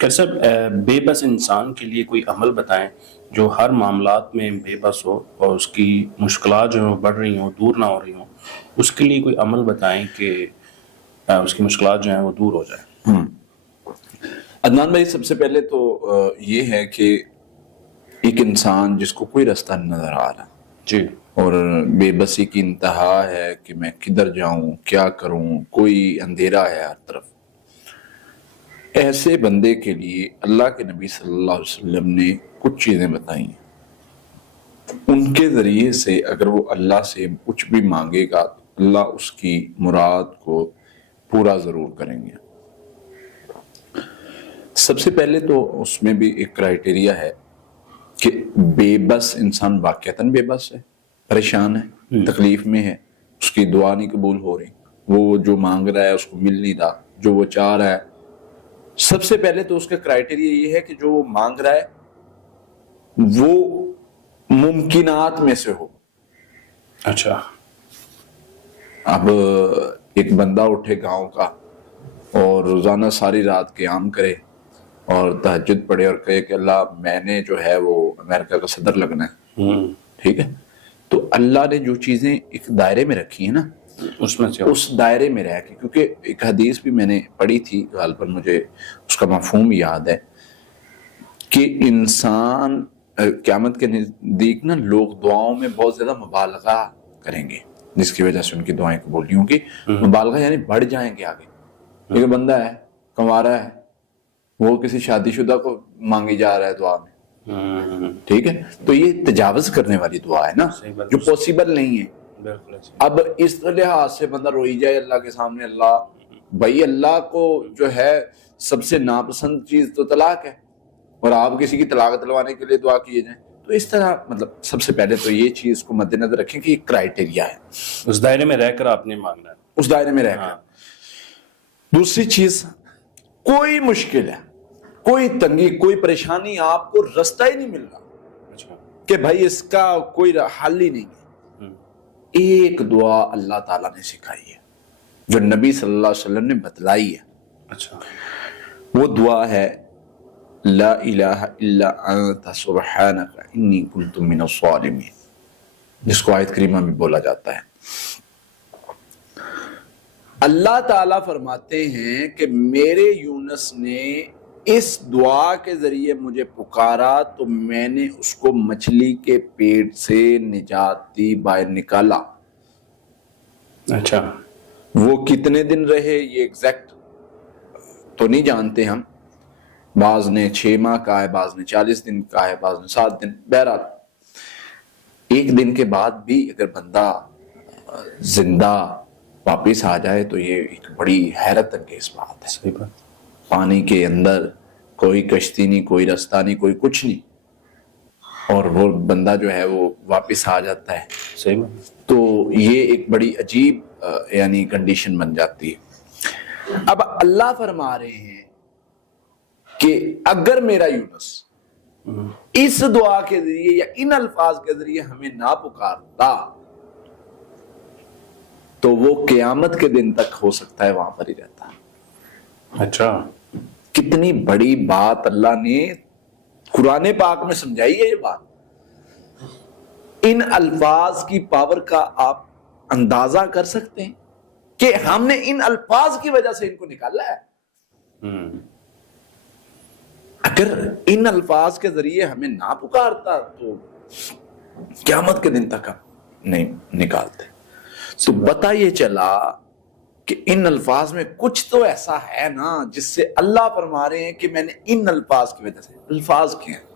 کیسا بے بس انسان کے لیے کوئی عمل بتائیں جو ہر معاملات میں بے بس ہو اور اس کی مشکلات جو بڑھ رہی ہوں دور نہ ہو رہی ہوں، اس کے لیے کوئی عمل بتائیں کہ اس کی مشکلات جو ہیں وہ دور ہو جائیں۔ عدنان بھائی، سب سے پہلے تو یہ ہے کہ ایک انسان جس کو کوئی راستہ نہیں نظر آ رہا جی، اور بے بسی کی انتہا ہے کہ میں کدھر جاؤں، کیا کروں، کوئی اندھیرا ہے ہر طرف، ایسے بندے کے لیے اللہ کے نبی صلی اللہ علیہ وسلم نے کچھ چیزیں بتائی ہیں۔ ان کے ذریعے سے اگر وہ اللہ سے کچھ بھی مانگے گا تو اللہ اس کی مراد کو پورا ضرور کریں گے۔ سب سے پہلے تو اس میں بھی ایک کرائیٹیریا ہے کہ بے بس انسان واقعتاً بے بس ہے، پریشان ہے، تکلیف میں ہے، اس کی دعا نہیں قبول ہو رہی، وہ جو مانگ رہا ہے اس کو مل نہیں رہا جو وہ چاہ رہا ہے۔ سب سے پہلے تو اس کا کرائیٹیریا یہ ہے کہ جو وہ مانگ رہا ہے وہ ممکنات میں سے ہو۔ اچھا، اب ایک بندہ اٹھے گاؤں کا اور روزانہ ساری رات قیام کرے اور تہجد پڑھے اور کہے کہ اللہ میں نے جو ہے وہ امریکہ کا صدر لگنا ہے، ٹھیک ہے، تو اللہ نے جو چیزیں ایک دائرے میں رکھی ہیں نا اس میں سے اس دائرے میں رہ کے، کیونکہ ایک حدیث بھی میں نے پڑھی تھی غالباً مجھے اس کا مفہوم یاد ہے کہ انسان قیامت کے نزدیک نا لوگ دعاؤں میں بہت زیادہ مبالغہ کریں گے جس کی وجہ سے ان کی دعائیں قبول نہیں ہوں گی۔ مبالغہ یعنی بڑھ جائیں گے آگے۔ ایک بندہ ہے کما رہا ہے، وہ کسی شادی شدہ کو مانگی جا رہا ہے دعا میں، ٹھیک ہے، تو یہ تجاوز کرنے والی دعا ہے نا جو پوسیبل نہیں ہے۔ اب اس لحاظ سے بندہ روئی جائے اللہ کے سامنے، اللہ بھائی اللہ کو جو ہے سب سے ناپسند چیز تو طلاق ہے اور آپ کسی کی طلاق دلوانے کے لیے دعا کیے جائیں، تو اس طرح مطلب سب سے پہلے تو یہ چیز کو مد نظر رکھیں کہ یہ کرائیٹیریا ہے، اس دائرے میں رہ کر آپ نے مانگنا ہے، اس دائرے میں رہ کر۔ دوسری چیز، کوئی مشکل ہے، کوئی تنگی، کوئی پریشانی، آپ کو رستہ ہی نہیں مل رہا کہ بھائی اس کا کوئی حل ہی نہیں ہے، ایک دعا اللہ تعالیٰ نے سکھائی ہے جو نبی صلی اللہ علیہ وسلم نے بتلائی ہے۔ اچھا، وہ دعا ہے لا الہ الا انت سبحانک انی کنت من الظالمین، جس کو آیت کریمہ میں بولا جاتا ہے۔ اللہ تعالیٰ فرماتے ہیں کہ میرے یونس نے اس دعا کے ذریعے مجھے پکارا تو میں نے اس کو مچھلی کے پیٹ سے نجات دی، باہر نکالا۔ اچھا، وہ کتنے دن رہے یہ ایگزیکٹ تو نہیں جانتے ہم، بعض نے 6 ماہ کہا ہے، بعض نے 40 دن کہا ہے، بعض نے 7 دن، بہرحال ایک دن کے بعد بھی اگر بندہ زندہ واپس آ جائے تو یہ ایک بڑی حیرت انگیز بات ہے۔ صحیح بات، پانی کے اندر کوئی کشتی نہیں، کوئی رستہ نہیں، کوئی کچھ نہیں، اور وہ بندہ جو ہے وہ واپس آ جاتا ہے، صحیح بات، تو یہ ایک بڑی عجیب یعنی کنڈیشن بن جاتی ہے۔ اب اللہ فرما رہے ہیں کہ اگر میرا یونس اس دعا کے ذریعے یا ان الفاظ کے ذریعے ہمیں نہ پکارتا تو وہ قیامت کے دن تک ہو سکتا ہے وہاں پر ہی رہتا۔ اچھا، کتنی بڑی بات اللہ نے قرآن پاک میں سمجھائی ہے یہ بات۔ ان الفاظ کی پاور کا آپ اندازہ کر سکتے ہیں کہ ہم نے ان الفاظ کی وجہ سے ان کو نکالا ہے۔ اگر ان الفاظ کے ذریعے ہمیں نہ پکارتا تو قیامت کے دن تک ہم نہیں نکالتے۔ تو پتہ یہ چلا کہ ان الفاظ میں کچھ تو ایسا ہے نا جس سے اللہ فرما رہے ہیں کہ میں نے ان الفاظ کی وجہ سے، الفاظ کیا ہیں؟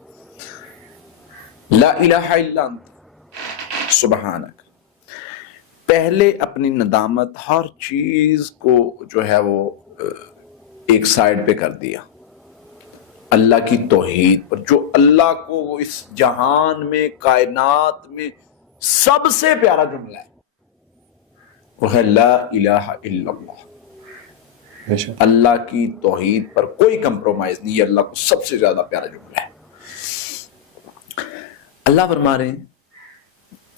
لا الہ الا انت سبحانک، پہلے اپنی ندامت ہر چیز کو جو ہے وہ ایک سائڈ پہ کر دیا، اللہ کی توحید پر، جو اللہ کو اس جہان میں کائنات میں سب سے پیارا جملہ ہے وہ ہے لا الہ الا اللہ۔ اللہ کی توحید پر کوئی کمپرومائز نہیں، یہ اللہ کو سب سے زیادہ پیارا جملہ ہے۔ اللہ فرما رہے ہیں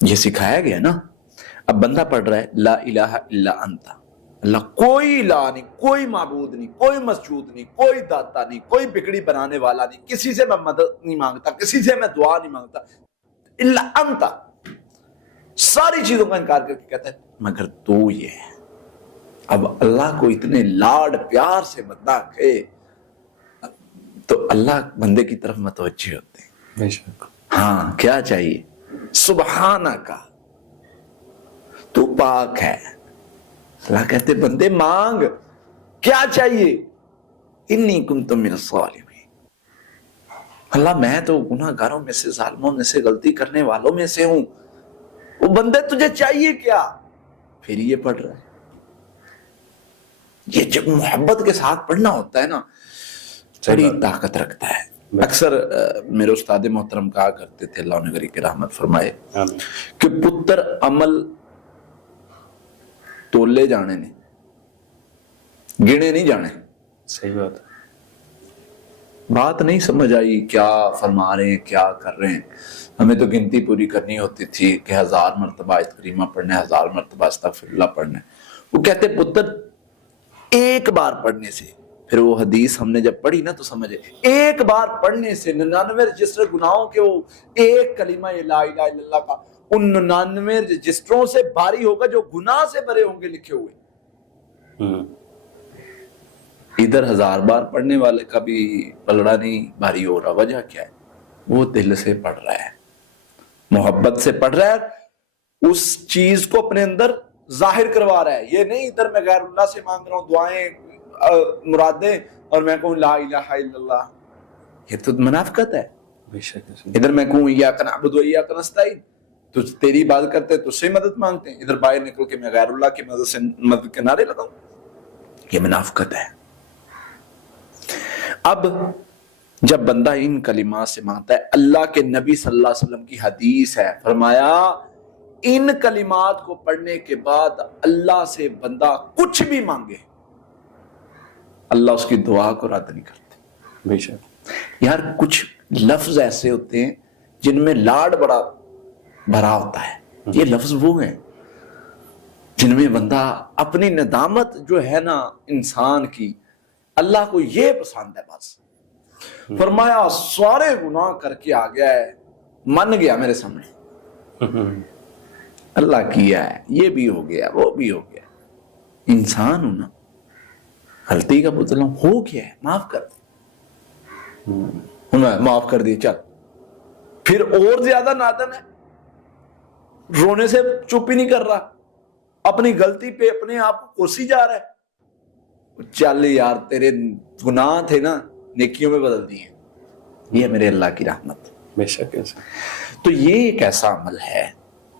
یہ سکھایا گیا نا، اب بندہ پڑھ رہا ہے لا الہ الا انت، اللہ کوئی الہ نہیں، کوئی معبود نہیں، کوئی مسجود نہیں، کوئی داتا نہیں، کوئی بگڑی بنانے والا نہیں، کسی سے میں مدد نہیں مانگتا، کسی سے میں دعا نہیں مانگتا، الا انت، ساری چیزوں کا انکار کر کے کہتا ہے مگر تو یہ ہے۔ اب اللہ کو اتنے لاڈ پیار سے بندہ کہے تو اللہ بندے کی طرف متوجہ ہوتے ہیں۔ بے شک۔ ہاں کیا چاہیے؟ سبحانک، تو پاک ہے۔ اللہ کہتے بندے مانگ، کیا چاہیے؟ انی کنت من الظالمین، اللہ میں تو گناہ گاروں میں سے، ظالموں میں سے، غلطی کرنے والوں میں سے ہوں۔ وہ بندے تجھے چاہیے کیا؟ پھر یہ پڑھ رہا ہے۔ یہ جب محبت کے ساتھ پڑھنا ہوتا ہے نا، بڑی طاقت رکھتا ہے۔ اکثر میرے استاد محترم کہا کرتے تھے، اللہ انہیں غریب کی رحمت فرمائے، کہ پتر عمل تولے جانے نے، گنے نہیں جانے۔ صحیح بات ہے۔ بات نہیں سمجھ آئی کیا فرما رہے ہیں، کیا کر رہے ہیں۔ ہمیں تو گنتی پوری کرنی ہوتی تھی کہ 1000 مرتبہ آیت کریمہ پڑھنا ہے، 1000 مرتبہ استغفر اللہ پڑھنا ہے۔ وہ کہتے پتر ایک بار پڑھنے سے، پھر وہ حدیث ہم نے جب پڑھی نا تو سمجھے، ایک بار پڑھنے سے 99 رجسٹر گناہوں کے، وہ ایک کلمہ لا الہ الا اللہ کا ان 99 رجسٹروں سے بھاری ہوگا جو گناہ سے بھرے ہوں گے لکھے ہوئے۔ ادھر 1000 بار پڑھنے والے کا بھی پلڑا نہیں بھاری ہو رہا۔ وجہ کیا ہے؟ وہ دل سے پڑھ رہا ہے، محبت سے پڑھ رہا ہے، اس چیز کو اپنے اندر ظاہر کروا رہا ہے۔ یہ نہیں ادھر میں غیر اللہ سے مانگ رہا ہوں دعائیں مرادیں اور میں کہوں لا الہ الا اللہ، یہ تو منافقت ہے۔ بے شک۔ ادھر میں کہوں ایاک نعبد و ایاک نستعین، تو تیری عبادت کرتے تو اس سے مدد مانگتے ہیں، ادھر باہر نکل کے میں غیر اللہ کی مدد سے مدد کے نعرے لگاؤں، یہ منافقت ہے۔ اب جب بندہ ان کلمات سے مانگتا ہے، اللہ کے نبی صلی اللہ علیہ وسلم کی حدیث ہے، فرمایا ان کلمات کو پڑھنے کے بعد اللہ سے بندہ کچھ بھی مانگے، اللہ اس کی دعا کو رد نہیں کرتے۔ بے شک۔ یار کچھ لفظ ایسے ہوتے ہیں جن میں لاڈ بڑا بھرا ہوتا ہے، یہ لفظ وہ ہیں جن میں بندہ اپنی ندامت جو ہے نا انسان کی، اللہ کو یہ پسند ہے بس۔ فرمایا سارے گناہ کر کے آ گیا ہے، من گیا میرے سامنے، اللہ کیا ہے، یہ بھی ہو گیا وہ بھی ہو گیا، انسان ہوں نا، غلطی کا پتلا ہو گیا ہے، معاف کر دے، معاف کر دی، چل۔ پھر اور زیادہ نادم ہے، رونے سے چپ ہی نہیں کر رہا، اپنی غلطی پہ اپنے آپ کو کوسی جا رہا ہے۔ چل یار تیرے گناہ تھے نا، نیکیوں میں بدل دیے، یہ میرے اللہ کی رحمت۔ بے شک۔ تو یہ ایک ایسا عمل ہے،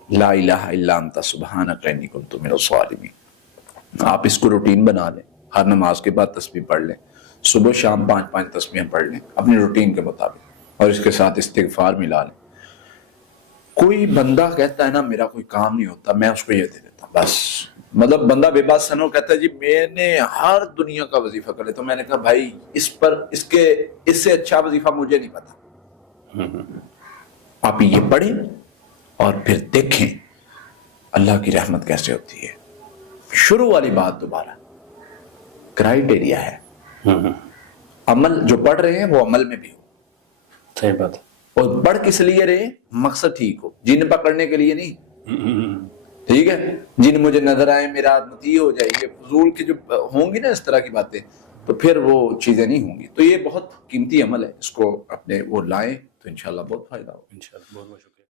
لا الہ الا انت سبحانک انی کنت من الظالمین۔ آپ اس کو روٹین بنا لیں، ہر نماز کے بعد تسبیح پڑھ لیں، صبح شام 5 تسبیحیں پڑھ لیں اپنی روٹین کے مطابق، اور اس کے ساتھ استغفار ملا لیں۔ کوئی بندہ کہتا ہے نا میرا کوئی کام نہیں ہوتا، میں اس کو یہ دے دیتا بس، مطلب بندہ بے بات سنو کہتا ہے جی میں نے ہر دنیا کا وظیفہ کر لیا، تو میں نے کہا بھائی اس سے اچھا وظیفہ مجھے نہیں پتا۔ آپ یہ پڑھیں اور پھر دیکھیں اللہ کی رحمت کیسے ہوتی ہے۔ شروع والی بات دوبارہ کرائیٹیریا ہے، عمل جو پڑھ رہے ہیں وہ عمل میں بھی ہو۔ صحیح بات ہے۔ اور پڑھ کس لیے رہے؟ مقصد ٹھیک ہو، جن پکڑنے کے لیے نہیں، ٹھیک ہے؟ جن مجھے نظر آئے میرا نتی ہو جائے، یہ فضول کی جو ہوں گی نا اس طرح کی باتیں، تو پھر وہ چیزیں نہیں ہوں گی۔ تو یہ بہت قیمتی عمل ہے، اس کو اپنے وہ لائیں تو انشاءاللہ بہت فائدہ ہوگا۔ انشاءاللہ۔ بہت بہت شکریہ۔